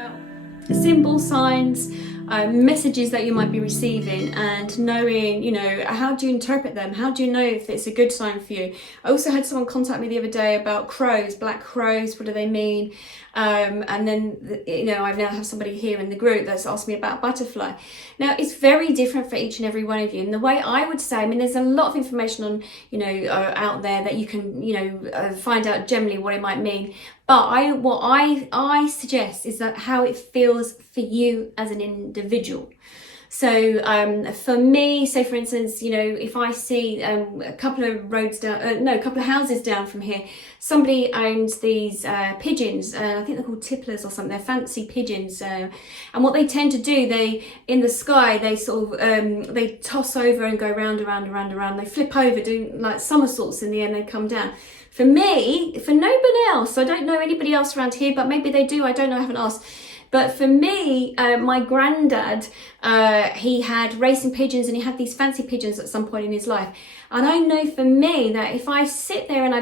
about symbol signs, messages that you might be receiving, and knowing, how do you interpret them? How do you know if it's a good sign for you? I also had someone contact me the other day about crows, black crows. What do they mean? And then, I now have somebody here in the group that's asked me about butterfly. Now, it's very different for each and every one of you. And the way I would say, there's a lot of information on, out there that you can, find out generally what it might mean. But what I suggest is that how it feels for you as an individual. So for me, say for instance, if I see a couple of houses down from here, somebody owns these pigeons. I think they're called tipplers or something. They're fancy pigeons, and what they tend to do, in the sky, they sort of they toss over and go round and round and round and round. They flip over, do like somersaults in the end. They come down. For me, for nobody else, I don't know anybody else around here, but maybe they do. I don't know. I haven't asked. But for me, my granddad, he had racing pigeons, and he had these fancy pigeons at some point in his life. And I know for me that if I sit there and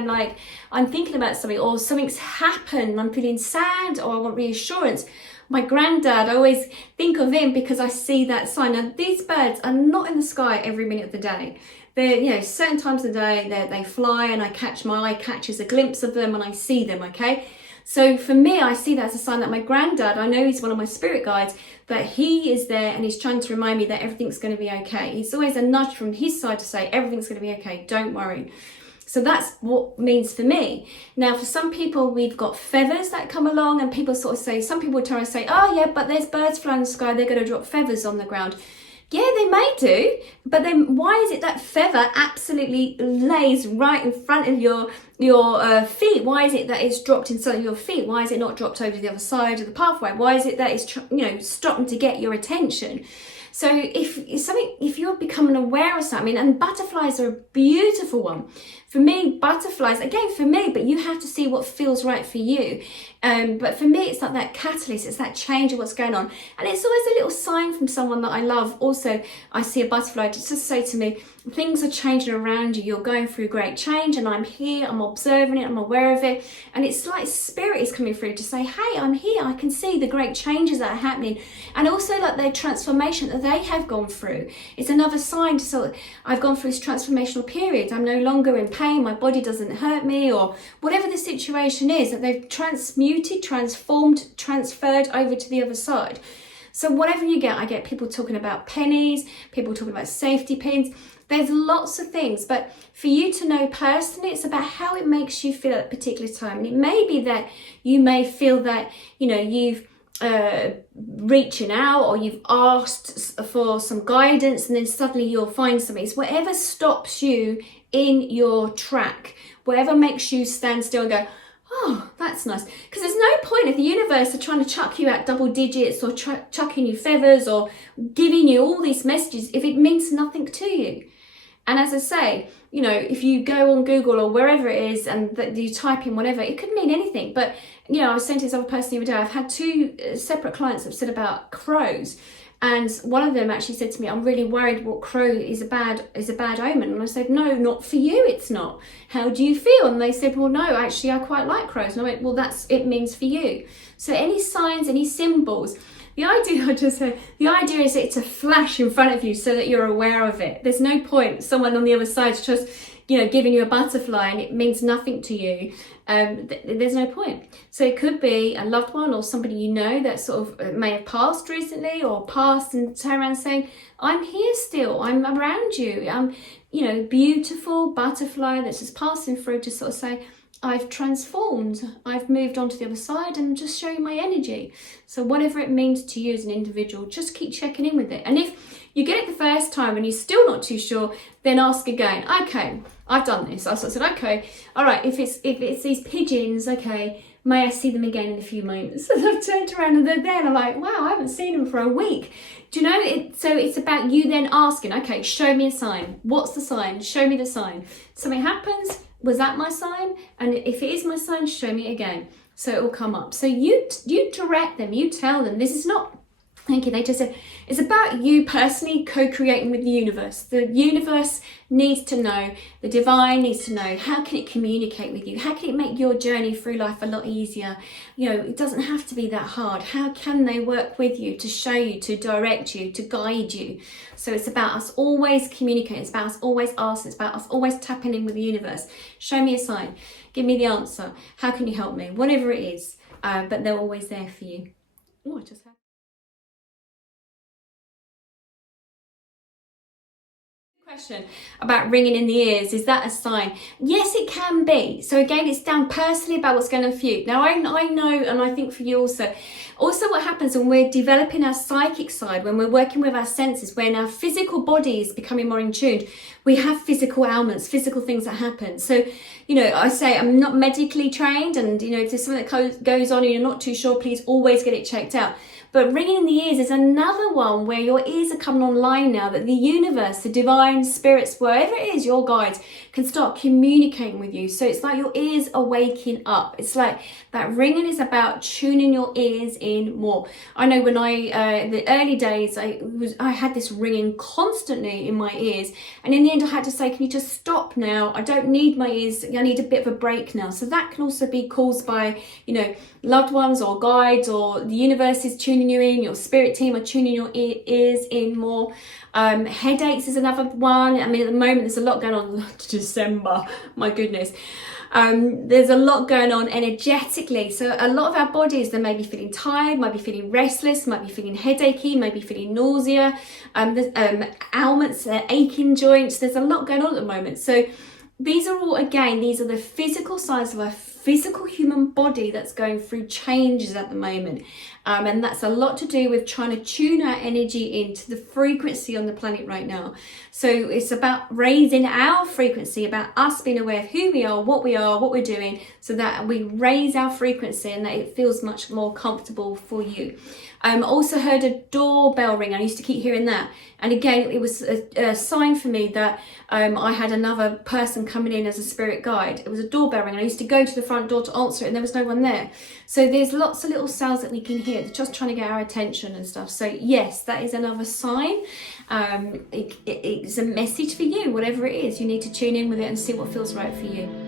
I'm thinking about something, or something's happened, I'm feeling sad, or I want reassurance, my granddad, I always think of him because I see that sign. Now, these birds are not in the sky every minute of the day. They're, certain times of the day they fly, and my eye catches a glimpse of them and I see them, okay? So for me, I see that as a sign that my granddad, I know he's one of my spirit guides, that he is there and he's trying to remind me that everything's going to be okay. It's always a nudge from his side to say, everything's going to be okay, don't worry. So that's what it means for me. Now, for some people, we've got feathers that come along, and people sort of say, some people try to say, oh yeah, but there's birds flying in the sky, they're going to drop feathers on the ground. Yeah, they may do, but then why is it that feather absolutely lays right in front of your feet? Why is it that it's dropped inside of your feet? Why is it not dropped over to the other side of the pathway? Why is it that it's stopping to get your attention? So if you're becoming aware of something, and butterflies are a beautiful one. For me, butterflies, again, for me, but you have to see what feels right for you. But for me, it's like that catalyst, it's that change of what's going on. And it's always a little sign from someone that I love. Also, I see a butterfly just to say to me, things are changing around you. You're going through great change, and I'm here, I'm observing it, I'm aware of it. And it's like spirit is coming through to say, hey, I'm here. I can see the great changes that are happening. And also like their transformation that they have gone through. It's another sign to sort of, I've gone through this transformational period. I'm no longer in pain. My body doesn't hurt me, or whatever the situation is, that they've transmuted, transformed, transferred over to the other side. So whatever you get, I get people talking about pennies, people talking about safety pins. There's lots of things, but for you to know personally, it's about how it makes you feel at a particular time. And it may be that you may feel that, you've reaching out, or you've asked for some guidance, and then suddenly you'll find something. It's whatever stops you in your track, whatever makes you stand still and go, oh, that's nice. Because there's no point if the universe are trying to chuck you out double digits, or chucking you feathers, or giving you all these messages if it means nothing to you. And as I say, if you go on Google or wherever it is and that you type in whatever, it could mean anything. But, I was saying to this other person the other day, I've had two separate clients that have said about crows. And one of them actually said to me, I'm really worried what crow is a bad omen. And I said, no, not for you, it's not. How do you feel? And they said, well, no, actually, I quite like crows. And I went, well, it means for you. So any signs, any symbols, the idea is it to flash in front of you so that you're aware of it. There's no point someone on the other side just, giving you a butterfly and it means nothing to you. There's no point. So it could be a loved one or somebody that sort of may have passed recently, or passed and turn around saying, I'm here still, I'm around you. I'm, beautiful butterfly that's just passing through to sort of say, I've transformed, I've moved on to the other side, and just showing my energy. So whatever it means to you as an individual, just keep checking in with it. And if you get it the first time and you're still not too sure, then ask again. Okay, I've done this. I sort of said, okay, all right, if it's these pigeons, okay, may I see them again in a few moments? And I've turned around and they're there, and I'm like, wow, I haven't seen them for a week. Do you know, so it's about you then asking, okay, show me a sign. What's the sign? Show me the sign. Something happens. Was that my sign? And if it is my sign, show me again. So it will come up. So you direct them, you tell them. This is not Thank you. They just said, it's about you personally co-creating with the universe. The universe needs to know, the divine needs to know, how can it communicate with you? How can it make your journey through life a lot easier? You know, it doesn't have to be that hard. How can they work with you to show you, to direct you, to guide you? So it's about us always communicating. It's about us always asking. It's about us always tapping in with the universe. Show me a sign. Give me the answer. How can you help me? Whatever it is, but they're always there for you. Oh, I just had question about ringing in the ears. Is that a sign? Yes, it can be. So again, it's down personally about what's going on for you. Now I know, and I think for you also what happens when we're developing our psychic side, when we're working with our senses, when our physical body is becoming more in tune, we have physical ailments, physical things that happen. So, you know, I say I'm not medically trained, and you know, if there's something that goes on and you're not too sure, please always get it checked out. But ringing in the ears is another one where your ears are coming online now, that the universe, the divine spirits, wherever it is, your guides, can start communicating with you. So it's like your ears are waking up. It's like that ringing is about tuning your ears in more. I know when the early days, I had this ringing constantly in my ears. And in the end, I had to say, can you just stop now? I don't need my ears. I need a bit of a break now. So that can also be caused by, you know, loved ones or guides, or the universe is tuning you in, your spirit team are tuning your ears in more. Headaches is another one. I mean, at the moment there's a lot going on. December, my goodness. There's a lot going on energetically. So a lot of our bodies, they may be feeling tired, might be feeling restless, might be feeling headachy, might be feeling nausea, there's ailments, aching joints. There's a lot going on at the moment. So these are all, again, these are the physical signs of our physical human body that's going through changes at the moment. And that's a lot to do with trying to tune our energy into the frequency on the planet right now. So it's about raising our frequency, about us being aware of who we are, what we're doing, so that we raise our frequency and that it feels much more comfortable for you. Also heard a doorbell ring. I used to keep hearing that. And again, it was a sign for me that I had another person coming in as a spirit guide. It was a doorbell ring, and I used to go to the front door to answer it, and there was no one there. So there's lots of little sounds that we can hear. They're just trying to get our attention and stuff. So yes, that is another sign. It's a message for you, whatever it is. You need to tune in with it and see what feels right for you.